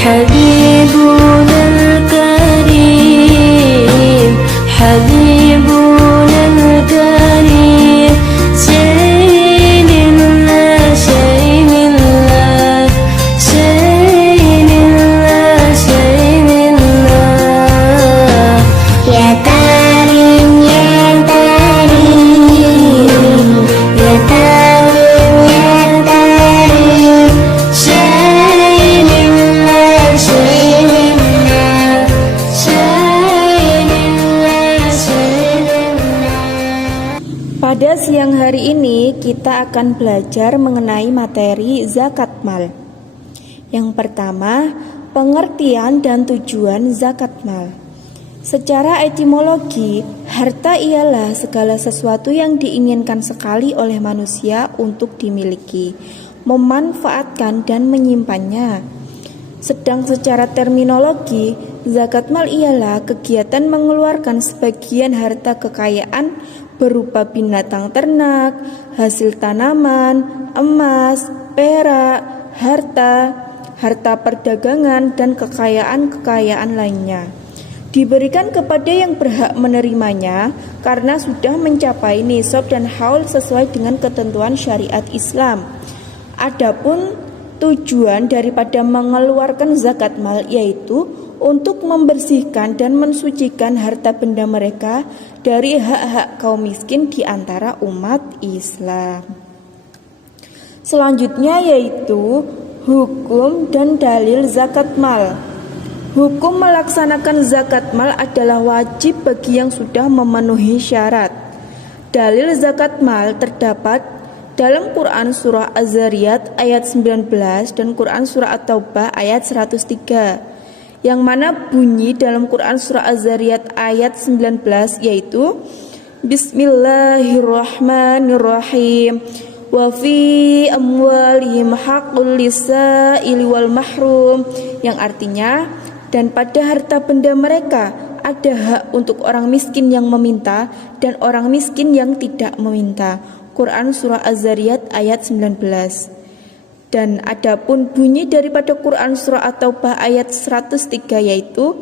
حبيبنا الكريم حبيبنا الكريم شيء لله شيء لله شيء لله شيء لله Ya Karim, ya Karim, ya Karim, ya Karim, شيء لله شيء لله شيء لله شيء لله. Pada siang hari ini kita akan belajar mengenai materi zakat mal. Yang pertama, pengertian dan tujuan zakat mal. Secara etimologi, harta ialah segala sesuatu yang diinginkan sekali oleh manusia untuk dimiliki, memanfaatkan dan menyimpannya. Sedang secara terminologi, zakat mal ialah kegiatan mengeluarkan sebagian harta kekayaan berupa binatang ternak, hasil tanaman, emas, perak, harta perdagangan, dan kekayaan-kekayaan lainnya. Diberikan kepada yang berhak menerimanya karena sudah mencapai nisab dan haul sesuai dengan ketentuan syariat Islam. Adapun tujuan daripada mengeluarkan zakat mal yaitu untuk membersihkan dan mensucikan harta benda mereka dari hak-hak kaum miskin di antara umat Islam. Selanjutnya yaitu hukum dan dalil zakat mal. Hukum melaksanakan zakat mal adalah wajib bagi yang sudah memenuhi syarat. Dalil zakat mal terdapat dalam Quran Surah Az-Zariyat ayat 19 dan Quran Surah At-Taubah ayat 103. Yang mana bunyi dalam Quran Surah Az-Zariyat ayat 19 yaitu Bismillahirrahmanirrahim wa fi amwalihim haqqul lisa'ili wal mahrum, yang artinya dan pada harta benda mereka ada hak untuk orang miskin yang meminta dan orang miskin yang tidak meminta. Quran Surah Az-Zariyat ayat 19. Dan adapun bunyi daripada Quran Surah At-Taubah ayat 103 yaitu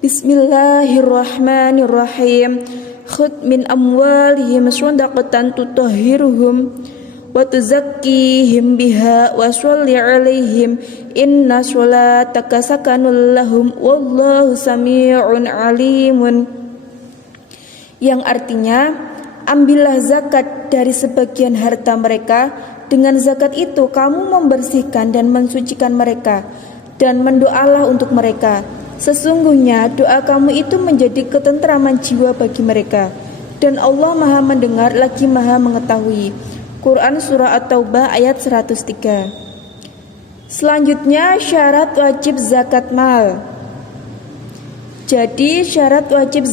Bismillahirrahmanirrahim khudh min amwalihim shadaqatan tutahhiruhum wa tuzakkihim biha wa sholli alaihim inna sholataka sakanul lahum wallahu sami'un alimun, yang artinya ambillah zakat dari sebagian harta mereka, dengan zakat itu kamu membersihkan dan mensucikan mereka, dan mendoalah untuk mereka, sesungguhnya doa kamu itu menjadi ketentraman jiwa bagi mereka, dan Allah Maha mendengar lagi Maha mengetahui. Quran Surah At-Taubah ayat 103. Selanjutnya syarat wajib zakat mal. Jadi syarat wajib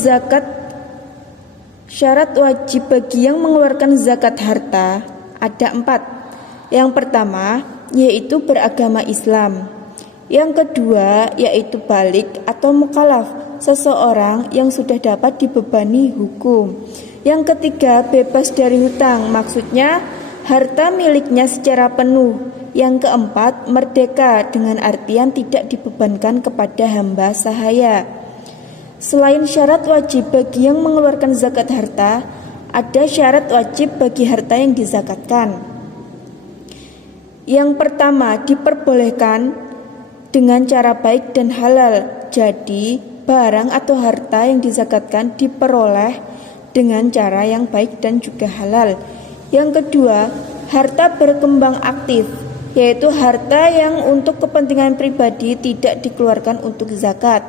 bagi yang mengeluarkan zakat harta ada 4. Yang pertama yaitu beragama Islam. Yang kedua yaitu balik atau mukallaf, seseorang yang sudah dapat dibebani hukum. Yang ketiga bebas dari hutang, maksudnya harta miliknya secara penuh. Yang keempat merdeka, dengan artian tidak dibebankan kepada hamba sahaya. Selain syarat wajib bagi yang mengeluarkan zakat harta, ada syarat wajib bagi harta yang dizakatkan. Yang pertama diperbolehkan dengan cara baik dan halal. Jadi barang atau harta yang dizakatkan diperoleh dengan cara yang baik dan juga halal. Yang kedua, harta berkembang aktif, yaitu harta yang untuk kepentingan pribadi tidak dikeluarkan untuk zakat.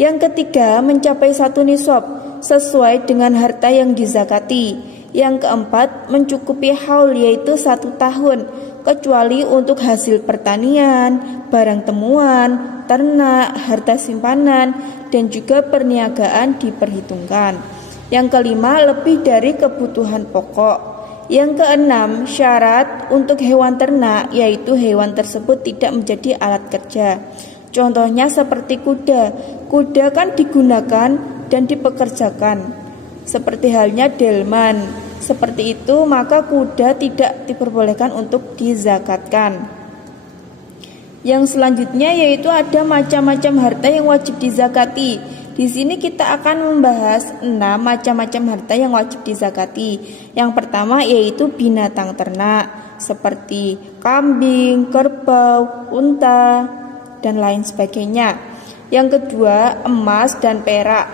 Yang ketiga, mencapai 1 nisab sesuai dengan harta yang dizakati. Yang keempat, mencukupi haul, yaitu 1 tahun, kecuali untuk hasil pertanian, barang temuan, ternak, harta simpanan, dan juga perniagaan diperhitungkan. Yang kelima, lebih dari kebutuhan pokok. Yang keenam, syarat untuk hewan ternak, yaitu hewan tersebut tidak menjadi alat kerja. Contohnya seperti kuda. Kuda kan digunakan dan dipekerjakan, seperti halnya delman. Seperti itu, maka kuda tidak diperbolehkan untuk dizakatkan. Yang selanjutnya yaitu ada macam-macam harta yang wajib dizakati. Di sini kita akan membahas 6 macam-macam harta yang wajib dizakati. Yang pertama yaitu binatang ternak seperti kambing, kerbau, unta, dan lain sebagainya. Yang kedua emas dan perak.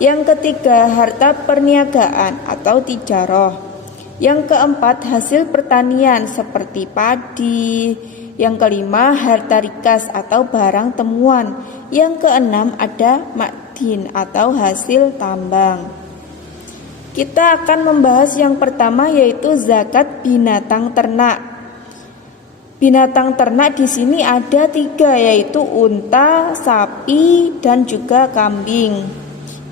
Yang ketiga harta perniagaan atau tijaroh. Yang keempat hasil pertanian seperti padi. Yang kelima harta rikas atau barang temuan. Yang keenam ada makdin atau hasil tambang. Kita akan membahas yang pertama yaitu zakat binatang ternak. Binatang ternak di sini ada 3 yaitu unta, sapi, dan juga kambing.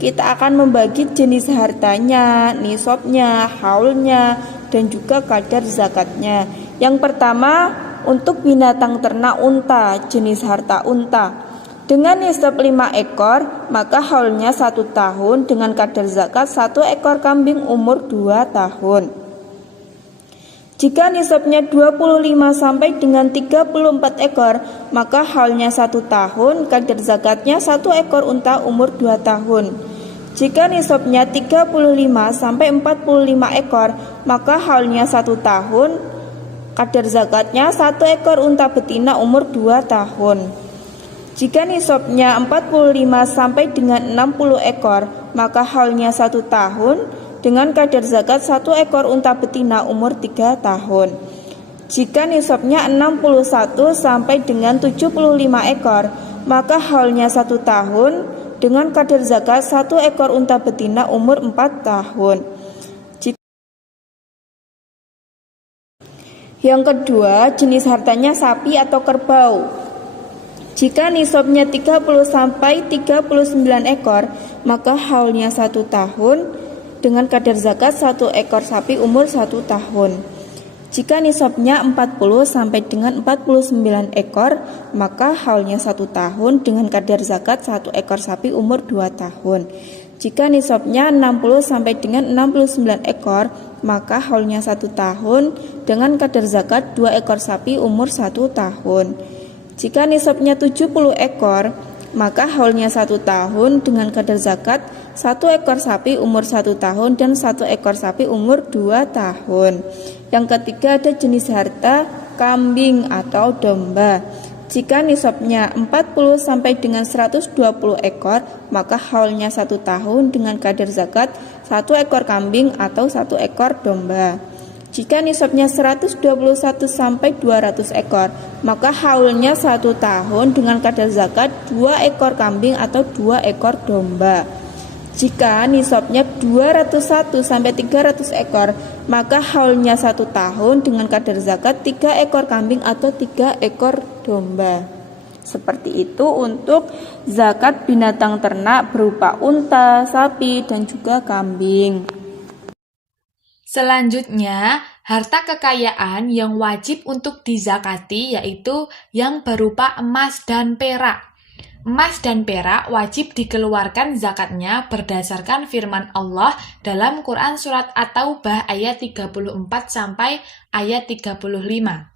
Kita akan membagi jenis hartanya, nisabnya, haulnya, dan juga kadar zakatnya. Yang pertama untuk binatang ternak unta, jenis harta unta. Dengan nisab 5 ekor, maka haulnya 1 tahun dengan kadar zakat 1 ekor kambing umur 2 tahun. Jika nisabnya 25 sampai dengan 34 ekor, maka haulnya 1 tahun, kadar zakatnya 1 ekor unta umur 2 tahun. Jika nisabnya 35 sampai 45 ekor, maka haulnya 1 tahun, kadar zakatnya 1 ekor unta betina umur 2 tahun. Jika nisabnya 45 sampai dengan 60 ekor, maka haulnya 1 tahun dengan kadar zakat 1 ekor unta betina umur 3 tahun. Jika nisabnya 61 sampai dengan 75 ekor, maka haulnya 1 tahun dengan kadar zakat 1 ekor unta betina umur 4 tahun. Yang kedua, jenis hartanya sapi atau kerbau. Jika nisabnya 30 sampai 39 ekor, maka haulnya 1 tahun dengan kadar zakat 1 ekor sapi umur 1 tahun. Jika nisabnya 40 sampai dengan 49 ekor, maka haulnya 1 tahun dengan kadar zakat 1 ekor sapi umur 2 tahun. Jika nisabnya 60 sampai dengan 69 ekor, maka haulnya 1 tahun dengan kadar zakat 2 ekor sapi umur 1 tahun. Jika nisabnya 70 ekor, maka haulnya 1 tahun dengan kadar zakat 1 ekor sapi umur 1 tahun dan 1 ekor sapi umur 2 tahun. Yang ketiga ada jenis harta kambing atau domba. Jika nisabnya 40 sampai dengan 120 ekor, maka haulnya 1 tahun dengan kadar zakat 1 ekor kambing atau 1 ekor domba. Jika nisabnya 121 sampai 200 ekor, maka haulnya 1 tahun dengan kadar zakat 2 ekor kambing atau 2 ekor domba. Jika nisabnya 201 sampai 300 ekor, maka haulnya 1 tahun dengan kadar zakat 3 ekor kambing atau 3 ekor domba. Seperti itu untuk zakat binatang ternak berupa unta, sapi, dan juga kambing. Selanjutnya, harta kekayaan yang wajib untuk dizakati yaitu yang berupa emas dan perak. Emas dan perak wajib dikeluarkan zakatnya berdasarkan firman Allah dalam Quran Surat At-Taubah ayat 34 sampai ayat 35.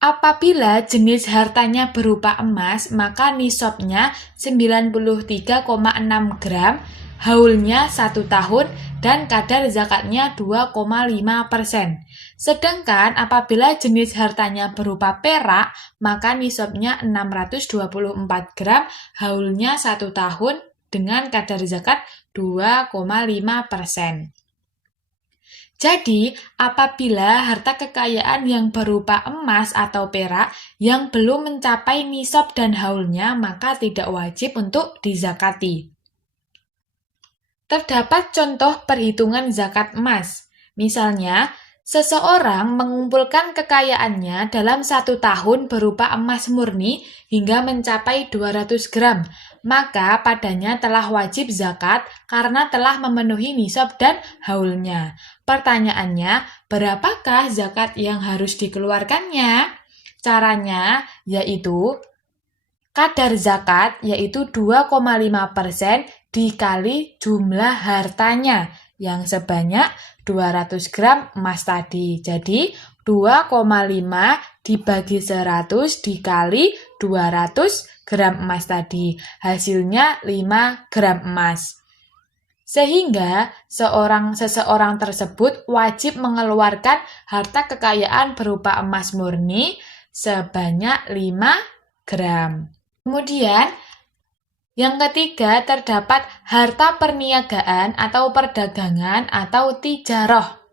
Apabila jenis hartanya berupa emas, maka nisabnya 93,6 gram, haulnya 1 tahun, dan kadar zakatnya 2,5%. Sedangkan apabila jenis hartanya berupa perak, maka nisabnya 624 gram, haulnya 1 tahun, dengan kadar zakat 2,5%. Jadi, apabila harta kekayaan yang berupa emas atau perak yang belum mencapai nisab dan haulnya, maka tidak wajib untuk dizakati. Terdapat contoh perhitungan zakat emas. Misalnya, seseorang mengumpulkan kekayaannya dalam 1 tahun berupa emas murni hingga mencapai 200 gram, maka padanya telah wajib zakat karena telah memenuhi nisab dan haulnya. Pertanyaannya, berapakah zakat yang harus dikeluarkannya? Caranya yaitu kadar zakat yaitu 2,5% dikali jumlah hartanya yang sebanyak 200 gram emas tadi. Jadi 2,5 dibagi 100 dikali 200 gram emas tadi. Hasilnya 5 gram emas. Sehingga seseorang tersebut wajib mengeluarkan harta kekayaan berupa emas murni sebanyak 5 gram. Kemudian, yang ketiga terdapat harta perniagaan atau perdagangan atau tijaroh.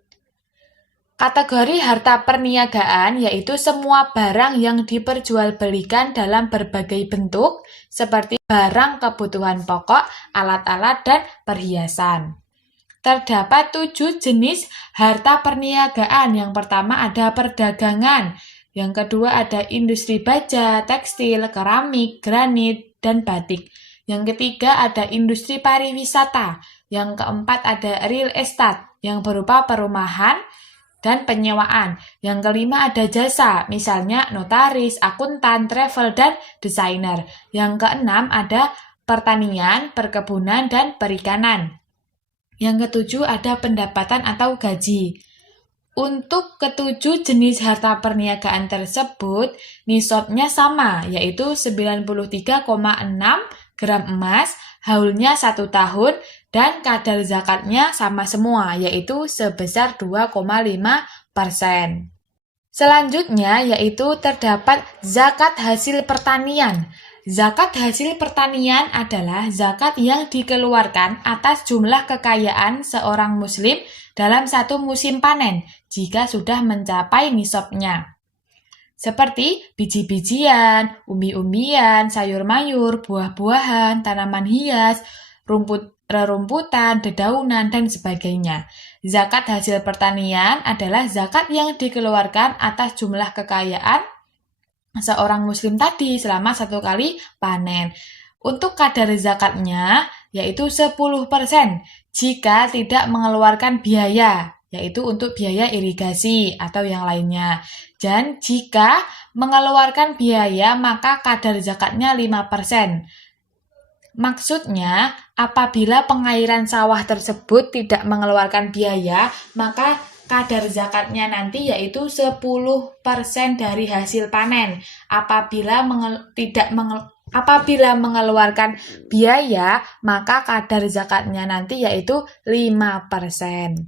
Kategori harta perniagaan yaitu semua barang yang diperjualbelikan dalam berbagai bentuk seperti barang kebutuhan pokok, alat-alat, dan perhiasan. Terdapat 7 jenis harta perniagaan. Yang pertama ada perdagangan, yang kedua ada industri baja, tekstil, keramik, granit, dan batik. Yang ketiga ada industri pariwisata, yang keempat ada real estate yang berupa perumahan dan penyewaan. Yang kelima ada jasa, misalnya notaris, akuntan, travel, dan desainer. Yang keenam ada pertanian, perkebunan, dan perikanan. Yang ketujuh ada pendapatan atau gaji. Untuk ketujuh jenis harta perniagaan tersebut, nisabnya sama, yaitu 93,6 gram emas, haulnya 1 tahun, dan kadar zakatnya sama semua, yaitu sebesar 2,5%. Selanjutnya yaitu terdapat zakat hasil pertanian. Zakat hasil pertanian adalah zakat yang dikeluarkan atas jumlah kekayaan seorang muslim dalam satu musim panen jika sudah mencapai nisabnya. Seperti biji-bijian, umbi-umbian, sayur-mayur, buah-buahan, tanaman hias, rerumputan, dedaunan, dan sebagainya. Zakat hasil pertanian adalah zakat yang dikeluarkan atas jumlah kekayaan seorang muslim tadi selama 1 kali panen. Untuk kadar zakatnya yaitu 10% jika tidak mengeluarkan biaya, yaitu untuk biaya irigasi atau yang lainnya. Dan jika mengeluarkan biaya maka kadar zakatnya 5%. Maksudnya, apabila pengairan sawah tersebut tidak mengeluarkan biaya, maka kadar zakatnya nanti yaitu 10% dari hasil panen. Apabila mengeluarkan biaya, maka kadar zakatnya nanti yaitu 5%.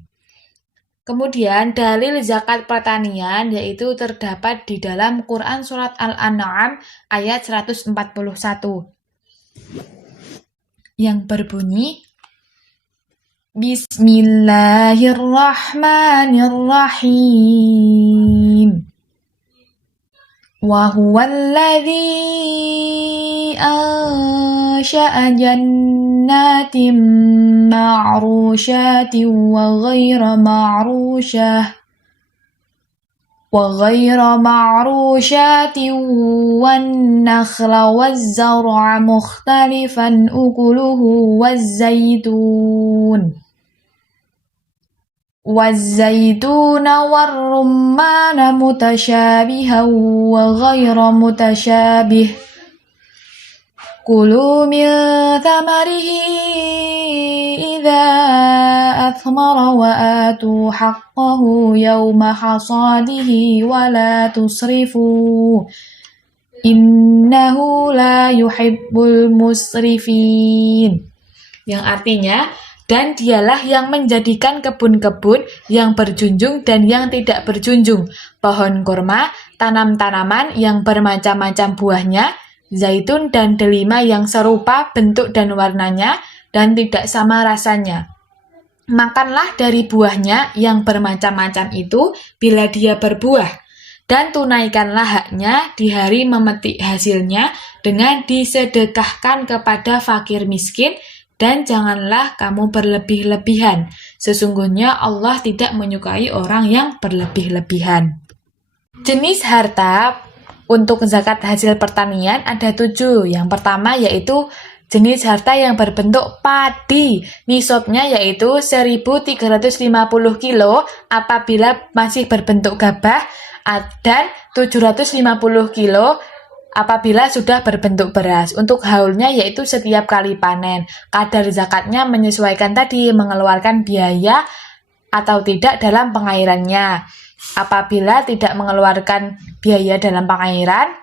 Kemudian dalil zakat pertanian yaitu terdapat di dalam Quran Surat Al-An'am ayat 141 yang berbunyi Bismillahirrahmanirrahim. Wa huwallazi ansha'a jannatin ma'rushatin wa ghayra ma'rushatin wan nakhla waz-zar'a mukhtalifan ukuluhu waz-zaytun war-rumman mutasyabihan wa ghayra mutasyabih. Kulu min thamarihi idza athmara wa atu haqqahu yawma hasadihi wa la tusrifu innahu la yuhibbul musrifin. Yang artinya, dan dialah yang menjadikan kebun-kebun yang berjunjung dan yang tidak berjunjung, pohon kurma, tanam-tanaman yang bermacam-macam buahnya, zaitun dan delima yang serupa bentuk dan warnanya dan tidak sama rasanya. Makanlah dari buahnya yang bermacam-macam itu bila dia berbuah, dan tunaikanlah haknya di hari memetik hasilnya dengan disedekahkan kepada fakir miskin, dan janganlah kamu berlebih-lebihan. Sesungguhnya Allah tidak menyukai orang yang berlebih-lebihan. Jenis harta untuk zakat hasil pertanian ada 7. Yang pertama yaitu jenis harta yang berbentuk padi. Nisabnya yaitu 1.350 kilo apabila masih berbentuk gabah dan 750 kilo apabila sudah berbentuk beras. Untuk haulnya yaitu setiap kali panen. Kadar zakatnya menyesuaikan tadi mengeluarkan biaya atau tidak dalam pengairannya. Apabila tidak mengeluarkan biaya dalam pengairan,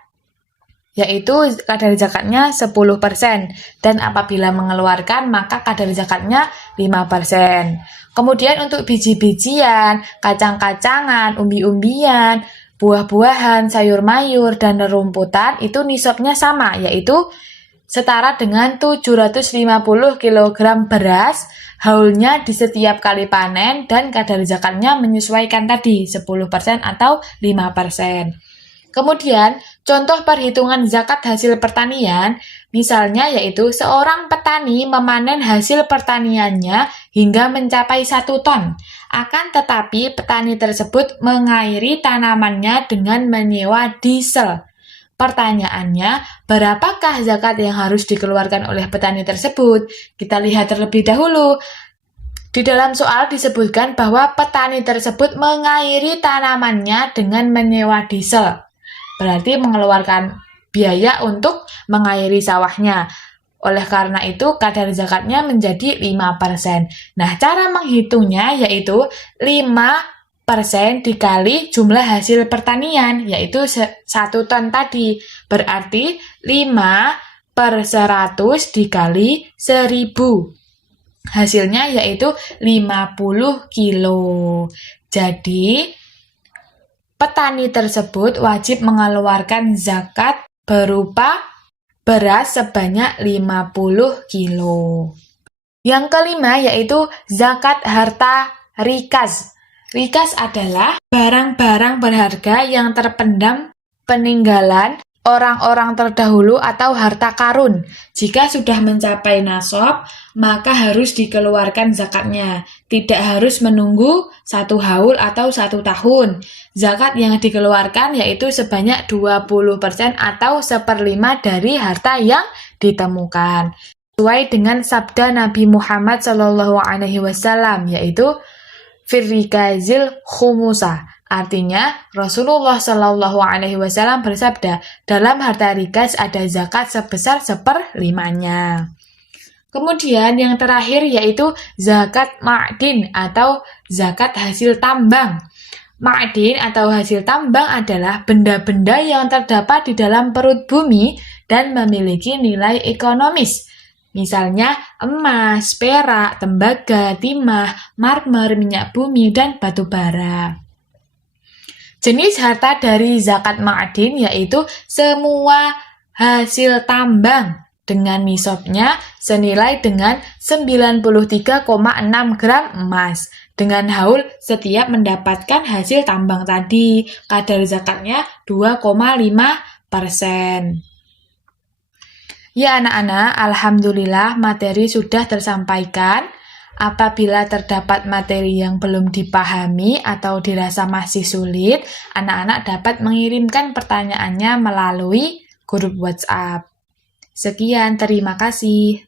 yaitu kadar zakatnya 10%, dan apabila mengeluarkan maka kadar zakatnya 5%. Kemudian untuk biji-bijian, kacang-kacangan, umbi-umbian, buah-buahan, sayur mayur, dan rerumputan itu nisabnya sama, yaitu setara dengan 750 kg beras, haulnya di setiap kali panen, dan kadar zakatnya menyesuaikan tadi 10% atau 5%. Kemudian, contoh perhitungan zakat hasil pertanian, misalnya yaitu seorang petani memanen hasil pertaniannya hingga mencapai 1 ton. Akan tetapi, petani tersebut mengairi tanamannya dengan menyewa diesel. Pertanyaannya, berapakah zakat yang harus dikeluarkan oleh petani tersebut? Kita lihat terlebih dahulu. Di dalam soal disebutkan bahwa petani tersebut mengairi tanamannya dengan menyewa diesel. Berarti mengeluarkan biaya untuk mengairi sawahnya. Oleh karena itu, kadar zakatnya menjadi 5%. Nah, cara menghitungnya yaitu 5% dikali jumlah hasil pertanian, yaitu 1 ton tadi. Berarti 5/100 dikali 1000. Hasilnya yaitu 50 kilo. Jadi, petani tersebut wajib mengeluarkan zakat berupa beras sebanyak 50 kilo. Yang kelima yaitu zakat harta rikas. Rikas adalah barang-barang berharga yang terpendam peninggalan orang-orang terdahulu atau harta karun. Jika sudah mencapai nasab, maka harus dikeluarkan zakatnya. Tidak harus menunggu 1 haul atau 1 tahun. Zakat yang dikeluarkan yaitu sebanyak 20% atau 1/5 dari harta yang ditemukan. Sesuai dengan sabda Nabi Muhammad SAW, yaitu firrikazil khumusa. Artinya, Rasulullah SAW bersabda, dalam harta rikas ada zakat sebesar 1/5-nya. Kemudian yang terakhir yaitu zakat ma'din atau zakat hasil tambang. Ma'din atau hasil tambang adalah benda-benda yang terdapat di dalam perut bumi dan memiliki nilai ekonomis. Misalnya emas, perak, tembaga, timah, marmer, minyak bumi, dan batu bara. Jenis harta dari zakat ma'din yaitu semua hasil tambang dengan nisabnya senilai dengan 93,6 gram emas. Dengan haul setiap mendapatkan hasil tambang tadi, kadar zakatnya 2,5%. Ya anak-anak, alhamdulillah materi sudah tersampaikan. Apabila terdapat materi yang belum dipahami atau dirasa masih sulit, anak-anak dapat mengirimkan pertanyaannya melalui grup WhatsApp. Sekian, terima kasih.